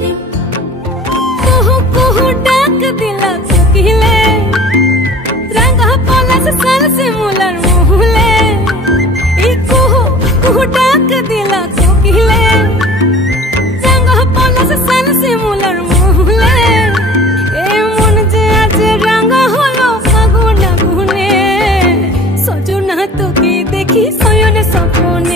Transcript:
कुहू कुहू डाक दिला कोकिले रंग पलस सल से मुलर मुहले ई कुहू कुहू डाक दिला कोकिले रंग पलस सल से मुलर मुहले ए मन जे आज रंग हलो फागुन गुने सजना तो की देखी सयन सपने